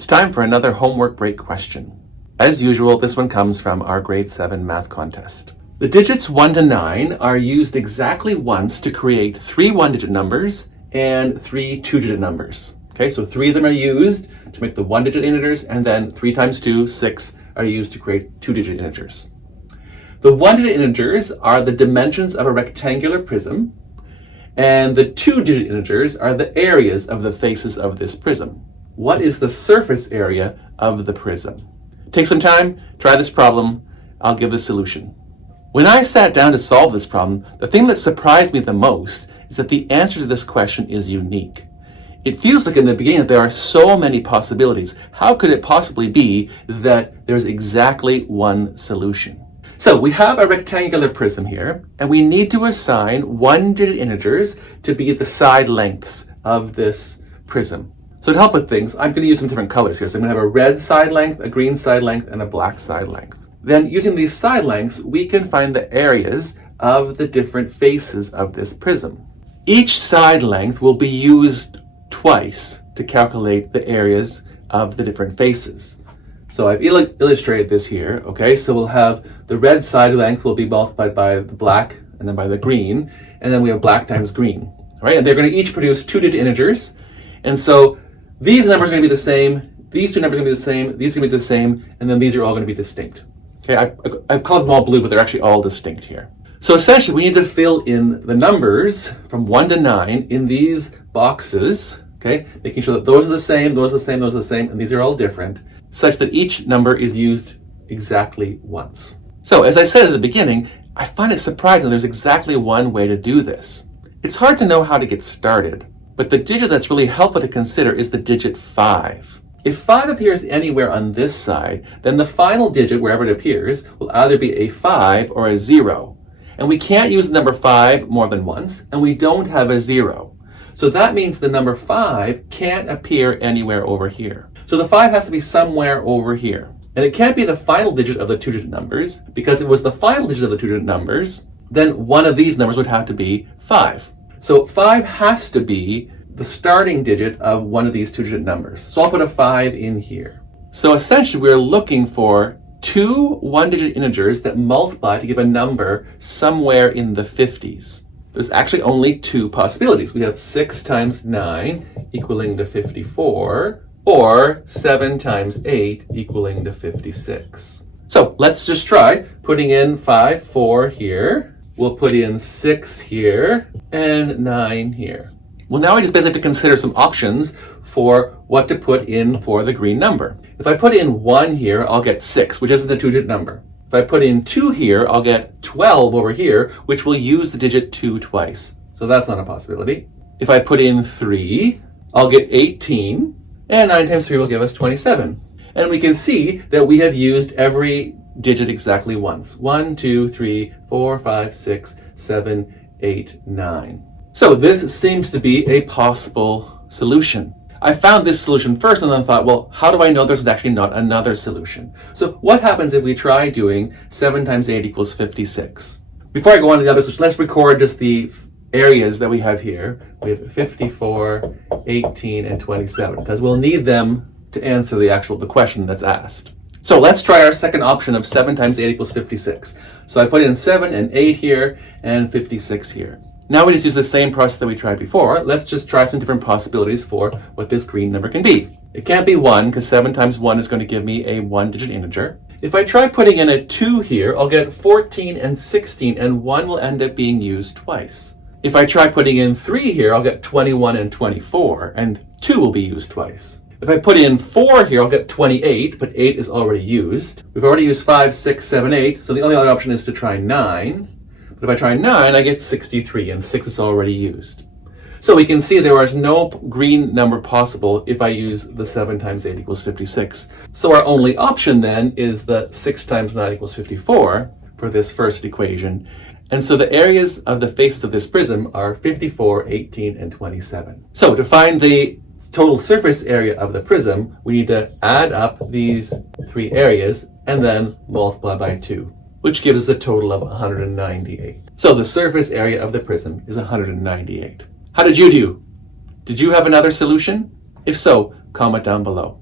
It's time for another homework break question. As usual, this one comes from our grade 7 math contest. The digits 1 to 9 are used exactly once to create 3 one-digit numbers and 3 two-digit numbers. Okay, so 3 of them are used to make the one-digit integers, and then 3 times 2, 6, are used to create two-digit integers. The one-digit integers are the dimensions of a rectangular prism, and the two-digit integers are the areas of the faces of this prism. What is the surface area of the prism? Take some time, try this problem, I'll give the solution. When I sat down to solve this problem, the thing that surprised me the most is that the answer to this question is unique. It feels like in the beginning that there are so many possibilities. How could it possibly be that there's exactly one solution? So we have a rectangular prism here, and we need to assign one-digit integers to be the side lengths of this prism. So to help with things, I'm going to use some different colors here. So I'm going to have a red side length, a green side length, and a black side length. Then using these side lengths, we can find the areas of the different faces of this prism. Each side length will be used twice to calculate the areas of the different faces. So I've illustrated this here, okay? So we'll have the red side length will be multiplied by the black and then by the green, and then we have black times green, all right? And they're going to each produce two-digit integers. And so these numbers are going to be the same, these two numbers are going to be the same, these are going to be the same, and then these are all going to be distinct. Okay, I've called them all blue, but they're actually all distinct here. So essentially, we need to fill in the numbers from 1 to 9 in these boxes, okay, making sure that those are the same, those are the same, those are the same, and these are all different, such that each number is used exactly once. So as I said at the beginning, I find it surprising there's exactly one way to do this. It's hard to know how to get started, but the digit that's really helpful to consider is the digit 5. If 5 appears anywhere on this side, then the final digit, wherever it appears, will either be a 5 or a 0. And we can't use the number 5 more than once, and we don't have a 0. So that means the number 5 can't appear anywhere over here. So the 5 has to be somewhere over here. And it can't be the final digit of the two-digit numbers, because if it was the final digit of the two-digit numbers, then one of these numbers would have to be 5. So 5 has to be the starting digit of one of these two-digit numbers. So I'll put a 5 in here. So essentially we're looking for two one-digit integers that multiply to give a number somewhere in the 50s. There's actually only two possibilities. We have 6 times 9 equaling to 54, or 7 times 8 equaling to 56. So let's just try putting in 5, 4 here. We'll put in 6 here and 9 here. Well, now we just basically have to consider some options for what to put in for the green number. If I put in 1 here, I'll get 6, which isn't a two-digit number. If I put in 2 here, I'll get 12 over here, which will use the digit 2 twice. So that's not a possibility. If I put in 3, I'll get 18, and 9 times 3 will give us 27. And we can see that we have used every digit exactly once. 1, 2, 3, 4, 5, 6, 7, 8, 9. So this seems to be a possible solution. I found this solution first and then thought, well, how do I know there's actually not another solution? So what happens if we try doing 7 times 8 equals 56? Before I go on to the other solution, let's record just the areas that we have here. We have 54, 18, and 27, because we'll need them to answer the question that's asked. So let's try our second option of 7 times 8 equals 56. So I put in 7 and 8 here and 56 here. Now we just use the same process that we tried before. Let's just try some different possibilities for what this green number can be. It can't be 1, because 7 times 1 is going to give me a one-digit integer. If I try putting in a 2 here, I'll get 14 and 16, and 1 will end up being used twice. If I try putting in 3 here, I'll get 21 and 24, and 2 will be used twice. If I put in 4 here, I'll get 28, but 8 is already used. We've already used 5, 6, 7, 8, so the only other option is to try 9. But if I try 9, I get 63, and 6 is already used. So we can see there is no green number possible if I use the 7 times 8 equals 56. So our only option then is the 6 times 9 equals 54 for this first equation. And so the areas of the faces of this prism are 54, 18, and 27. So to find the total surface area of the prism, we need to add up these three areas and then multiply by 2. Which gives us a total of 198. So the surface area of the prism is 198. How did you do? Did you have another solution? If so, comment down below.